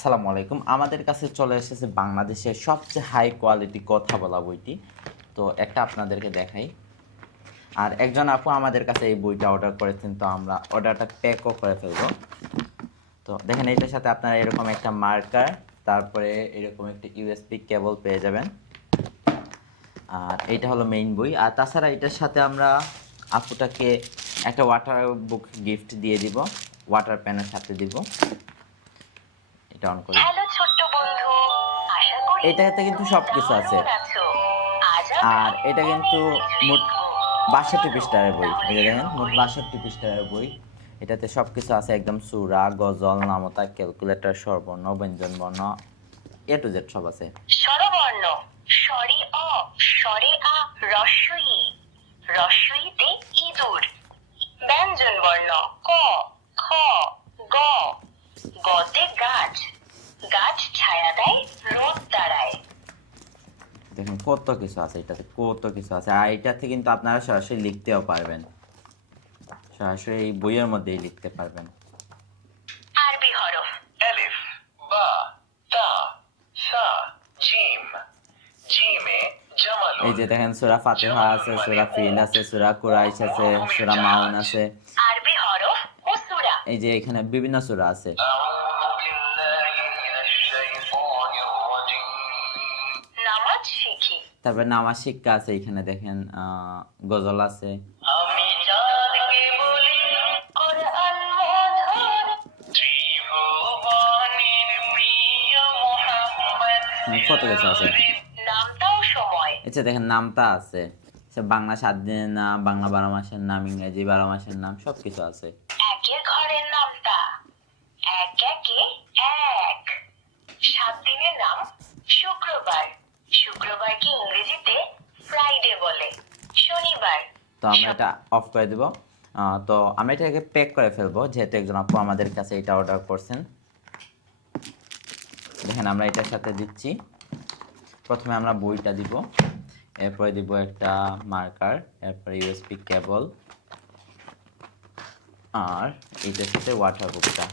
আসসালামু আলাইকুম। আমাদের কাছে চলে এসেছে বাংলাদেশের সবচেয়ে হাই কোয়ালিটি কথা বলা বইটি। তো একটা আপনাদেরকে দেখাই। আর একজন আপু আমাদের কাছে এই বইটা অর্ডার করেছেন, তো আমরা অর্ডারটা প্যাকও করে ফেলবো। তো দেখেন, এটার সাথে আপনারা এরকম একটা মার্কার, তারপরে এরকম একটা ইউএসবি কেবল পেয়ে যাবেন। আর এইটা হলো মেইন বই। আর তাছাড়া এটার সাথে আমরা আপুটাকে একটা ওয়াটার বুক গিফট দিয়ে দিব, ওয়াটার পেনের সাথে দিব। এটা অন করি। হ্যালো ছোট্ট বন্ধু, আশা করি এটাতে কিন্তু সবকিছু আছে। কেমন আছো? আজ আর এটা কিন্তু মোট কিছু 62 পৃষ্ঠার বই। এই যে দেখেন, মোট 62 পৃষ্ঠার বই। এটাতে সবকিছু আছে, একদম সূরা, গজল, নামতা, ক্যালকুলেটর, স্বরবর্ণ, ব্যঞ্জনবর্ণ, এ টু জেড সব আছে। স্বরবর্ণ স্বরে অ, স্বরে আ, রস্বই রস্বইতে ইঁদুর, ব্যঞ্জন বর্ণ ক, খ, গ, গতে গাছ, গাছ ছায়া দেয়, রোদ দাঁড়ায়। দেখেন কত কিছু আছে, এটাতে কত কিছু আছে। আর এটাতে কিন্তু আপনারা সরাসরি লিখতেও পারবেন, সরাসরি এই বইয়ের মধ্যেই লিখতে পারবেন। আরবি হরফ ألف باء تاء ثاء جيم جيمে জামাল এই যে দেখেন, সূরা ফাতিহা আছে, সূরা ফিল আছে, সূরা কুরাইশ আছে, সূরা মাউন আছে। আরবি হরফ ও সূরা। এই যে এখানে বিভিন্ন সূরা আছে। নামাজ শিখি। তারপরে নামাজ শিক্ষা আছে, এখানে দেখেন গজল আছে। আমি চাঁদকে বলি কোরআন মধুর, ত্রিভুবনের প্রিয় মুহাম্মদ কত কিছু আছে। নামটাও সময়। আচ্ছা দেখেন, নামতা আছে, সে বাংলা 7 দিনের নাম, বাংলা 12 মাসের নাম, ইংরেজি 12 মাসের নাম, সব কিছু আছে। একের ঘরের নামটা এক, একে এক। 7 দিনের নাম শুক্রবার, শুক্রবারকে ইংরেজিতে ফ্রাইডে বলে। শনিবার। তো আমরা এটা অফ করে দিব। তো আমরা এটাকে প্যাক করে ফেলবো, যেহেতু একজন আপু আমাদের কাছে এটা অর্ডার করছেন। দেখেন, আমরা এটার সাথে দিচ্ছি। প্রথমে আমরা বইটা দিব, এরপরে দিব একটা মার্কার, এরপরে ইউএসবি কেবল, আর এটার সাথে ওয়াটার বুকটা।